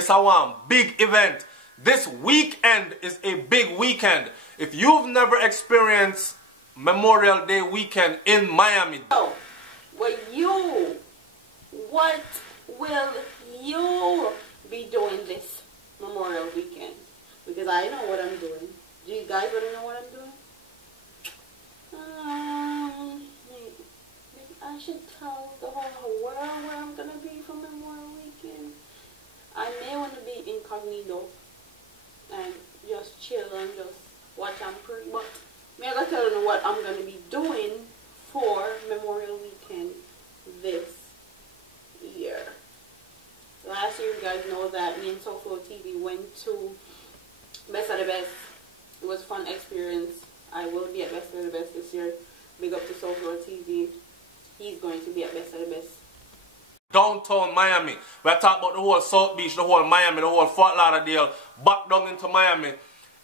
It's a one big event. This weekend is a big weekend. If you've never experienced Memorial Day weekend in Miami. Oh, what will you be doing this Memorial weekend? Because I know what I'm doing. Do you guys want to know what I'm doing? Maybe I should tell the whole world where I'm going to be for Memorial weekend. I may want to be incognito and just chill and just watch and pray. But I'm going to tell you what I'm going to be doing for Memorial weekend this year. Last year, you guys know that me and SouFLoTV went to Best of the Best. It was a fun experience. I will be at Best of the Best this year. Big up to SouFLoTV. He's going to be at Best of the Best. Downtown Miami. We're talking about the whole South Beach, the whole Miami, the whole Fort Lauderdale, back down into Miami.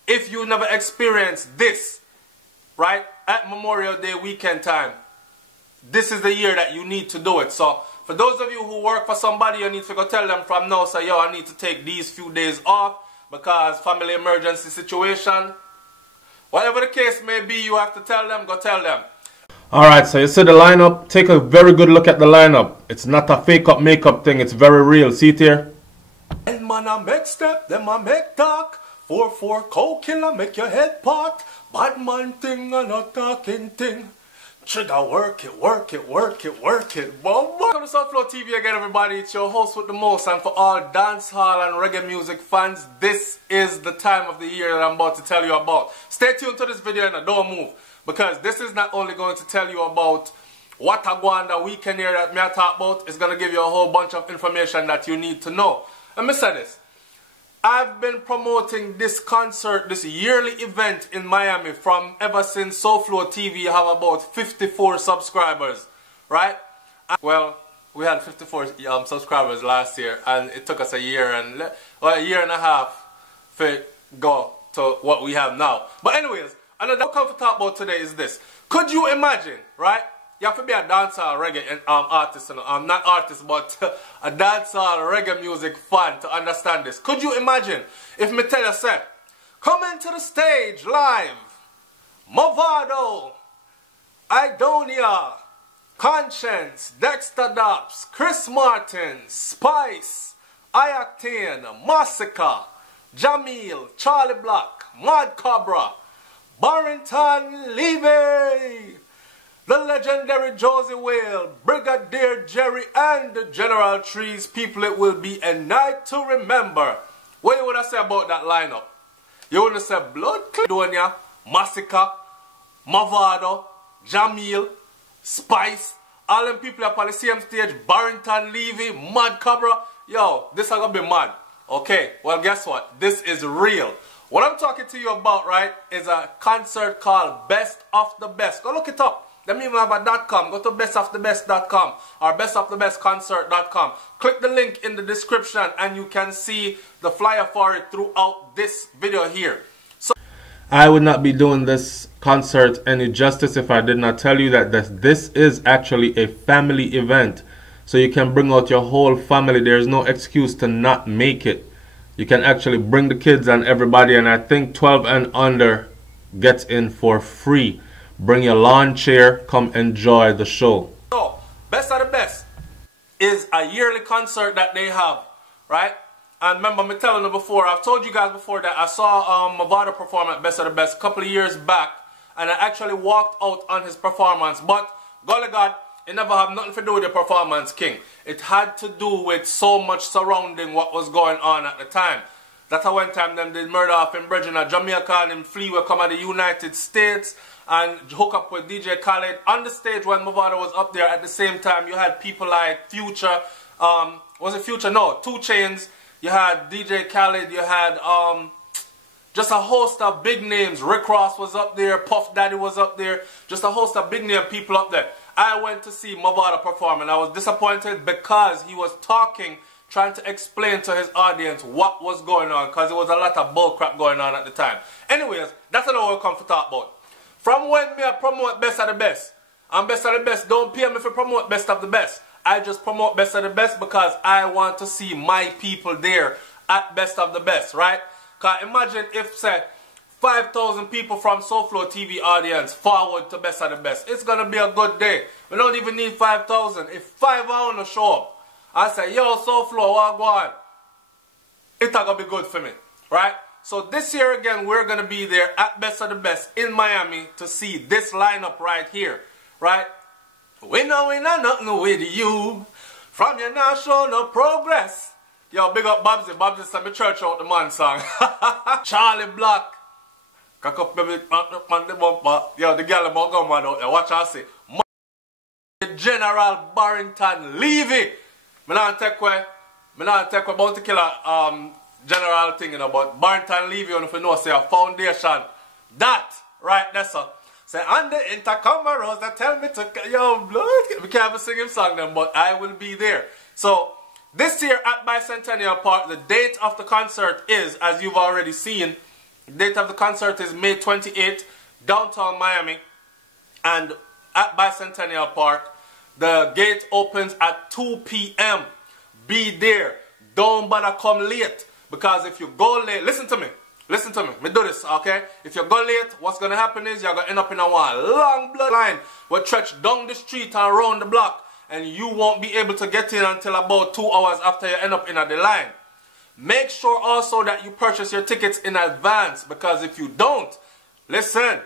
If you never experienced this, right, at Memorial Day weekend time, this is the year that you need to do it. So, for those of you who work for somebody, you need to go tell them from now, say, yo, I need to take these few days off because family emergency situation. Whatever the case may be, you have to tell them, go tell them. Alright, so you see the lineup. Take a very good look at the lineup. It's not a fake up makeup thing, it's very real. See it here? And man, I make step, then I make talk. 4-4 cold killer, make your head pot. Bad man thing and a talking thing. Trigger work it, work it, work it, work it. Welcome to SouFLoTV again, everybody. It's your host with the most, and for all dancehall and reggae music fans, this is the time of the year that I'm about to tell you about. Stay tuned to this video and don't move, because this is not only going to tell you about what I go on the weekend here that me I talk about, it's going to give you a whole bunch of information that you need to know. Let me say this. I've been promoting this concert, this yearly event in Miami from ever since SouFLoTV have about 54 subscribers, right? Well, we had 54 subscribers last year, and it took us a year and a half to go to what we have now. But anyways, another what I come to talk about today is this. Could you imagine, right? You have to be a dancehall reggae artist, not artist, but a dancehall reggae music fan to understand this. Could you imagine if me tell you, say, coming to the stage live, Movado, Idonia, Conscience, Dexter Dops, Chris Martin, Spice, Iactane, Massacre, Jamil, Charlie Black, Mad Cobra, Barrington Levy, the legendary Josie Whale, Brigadier Jerry, and the General Trees. People, it will be a night to remember. What you would have said about that lineup? You would have said Blood Cladonia, Massacre, Movado, Jamil, Spice, all them people up on the same stage, Barrington Levy, Mad Cobra. Yo, this is going to be mad. Okay, well guess what? This is real. What I'm talking to you about, right, is a concert called Best of the Best. Go look it up. Let me even have a .com. Go to bestofthebest.com or bestofthebestconcert.com. Click the link in the description and you can see the flyer for it throughout this video here. So I would not be doing this concert any justice if I did not tell you that this is actually a family event. So you can bring out your whole family. There's no excuse to not make it. You can actually bring the kids and everybody, and I think 12 and under gets in for free. Bring your lawn chair, come enjoy the show. So, Best of the Best is a yearly concert that they have, right? And remember me telling you before, I've told you guys before that I saw Movado perform at Best of the Best a couple of years back, and I actually walked out on his performance. But, golly God, it never had nothing to do with the performance, King. It had to do with so much surrounding what was going on at the time. That's how one time them did murder off in Virginia, Jamaica, and Flea will come out of the United States and hook up with DJ Khaled. On the stage when Movado was up there at the same time, you had people like Future, was it Future? No, 2 Chainz. You had DJ Khaled, you had just a host of big names. Rick Ross was up there, Puff Daddy was up there, just a host of big name people up there. I went to see Movado perform and I was disappointed because he was talking, trying to explain to his audience what was going on, because there was a lot of bullcrap going on at the time. Anyways, that's what we'll come to talk about. From when me I promote Best of the Best, and Best of the Best don't pay me for promote Best of the Best. I just promote Best of the Best because I want to see my people there at Best of the Best, right? Because imagine if, say, 5,000 people from SouFLoTV audience forward to Best of the Best. It's going to be a good day. We don't even need 5,000. If 5 want to show up, I say, yo, SouFlo, what go on? It's going to be good for me, right? So this year again, we're going to be there at Best of the Best in Miami to see this lineup right here, right? We know nothing with you. From you now show no progress. Yo, big up Babsy. Babsy sent me church out the man song. Charlie Black. Cock up baby on the bumper. Yo, the girl about come out there. Watch I say. General Barrington Levy. Me not take away Bounty Killer general thing, you know, but Barrington Levy, if you know, say a foundation. That, right, that's all. Say, and the intercom rose that tell me to, yo, blood. We can't even sing him song then, but I will be there. So, this year at Bicentennial Park, the date of the concert is, as you've already seen, the date of the concert is May 28th, downtown Miami. And at Bicentennial Park, the gate opens at 2 p.m. Be there. Don't bother come late. Because if you go late, listen to me. Listen to me. Me do this, okay? If you go late, what's going to happen is you're going to end up in a long bloodline where stretch down the street and around the block. And you won't be able to get in until about 2 hours after you end up in the line. Make sure also that you purchase your tickets in advance. Because if you don't, listen,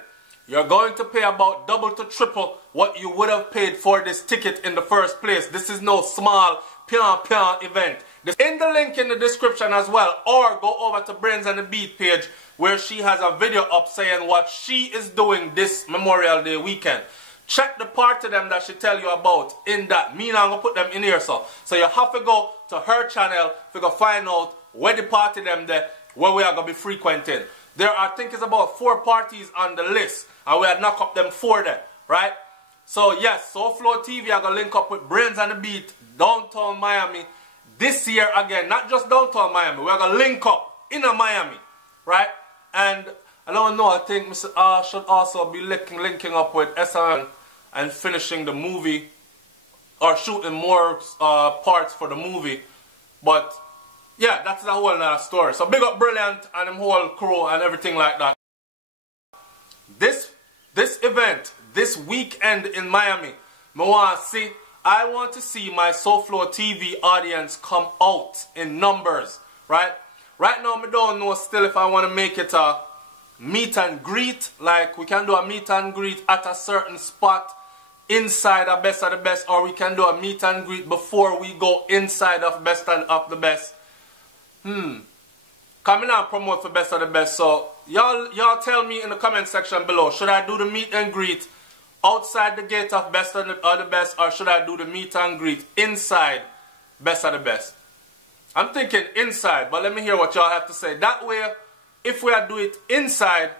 you're going to pay about double to triple what you would have paid for this ticket in the first place. This is no small pian event. In the link in the description as well, or go over to Brains and the Beat page where she has a video up saying what she is doing this Memorial Day weekend. Check the part of them that she tell you about in that. Me now I'm going to put them in here so you have to go to her channel to go find out where the party them there, where we are going to be frequenting. There are, I think it's about 4 parties on the list, and we had knocked up them 4 there, right? So yes, SouFLoTV are going to link up with Brains and the Beat, downtown Miami. This year again, not just downtown Miami, we're going to link up in Miami, right? And I don't know, I think Mr. R should also be linking up with SRN and finishing the movie, or shooting more parts for the movie. But yeah, that's a whole nother story. So big up Brilliant and them whole crew and everything like that. This event, this weekend in Miami, I want to see my SouFLoTV audience come out in numbers, right? Right now, I don't know still if I want to make it a meet and greet. Like, we can do a meet and greet at a certain spot inside of Best of the Best, or we can do a meet and greet before we go inside of Best of the Best. Coming out promote for Best of the Best. So, y'all tell me in the comment section below, should I do the meet and greet outside the gate of Best of the Best, or should I do the meet and greet inside Best of the Best? I'm thinking inside, but let me hear what y'all have to say. That way, if we do it inside,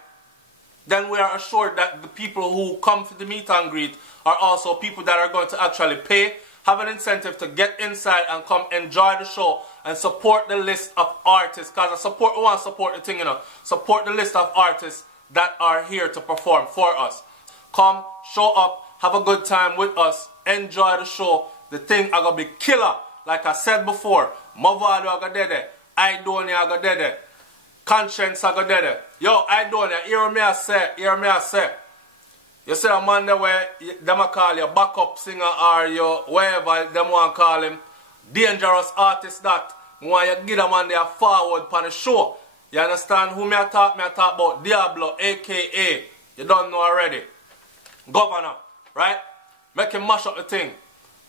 then we are assured that the people who come for the meet and greet are also people that are going to actually pay, have an incentive to get inside and come enjoy the show and support the list of artists. Because we want to support the thing, you know. Support the list of artists that are here to perform for us. Come, show up, have a good time with us, enjoy the show. The thing are going to be killer. Like I said before, Mavado are going to do Idonia are going to do Conscience are going to do. Yo, Idonia, hear me I say. You see a man there where them call you backup singer or you wherever them want to call him. Dangerous artist that. Want you give them man there forward on the show. You understand who me I talk about? Diablo, a.k.a. You don't know already. Governor, right? Make him mash up the thing.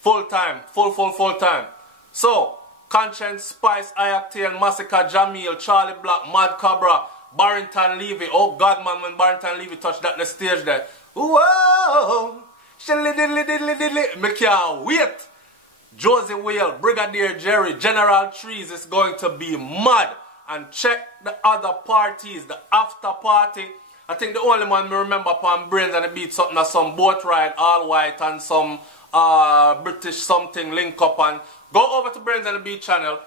Full time, full time. So, Conscience, Spice, Ayactane, Massacre, Jamil, Charlie Black, Mad Cobra, Barrington Levy. Oh God, man, when Barrington Levy touched that the stage there. Whoa! Me can't wait. Josie Whale, Brigadier Jerry, General Trees is going to be mad. And check the other parties, the after party. I think the only one me remember upon Brains and the Beat something as some boat ride, all white, and some British something link up. And go over to Brains and the Beat channel.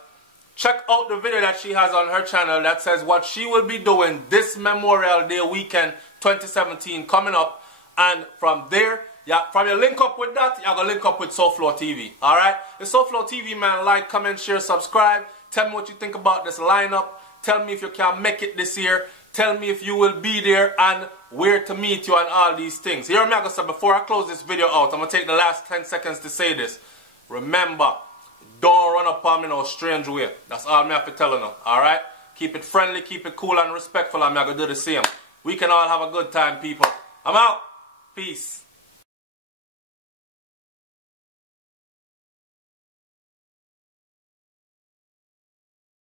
Check out the video that she has on her channel that says what she will be doing this Memorial Day weekend 2017 coming up. And from there, from your link up with that, you're going to link up with SouFLoTV. Alright? The SouFLoTV, man, like, comment, share, subscribe. Tell me what you think about this lineup. Tell me if you can make it this year. Tell me if you will be there and where to meet you and all these things. Here I'm going to say, before I close this video out, I'm going to take the last 10 seconds to say this. Remember, don't run up on me no strange way. That's all I have to tell you now. Alright? Keep it friendly, keep it cool and respectful. I'm going to do the same. We can all have a good time, people. I'm out. Peace.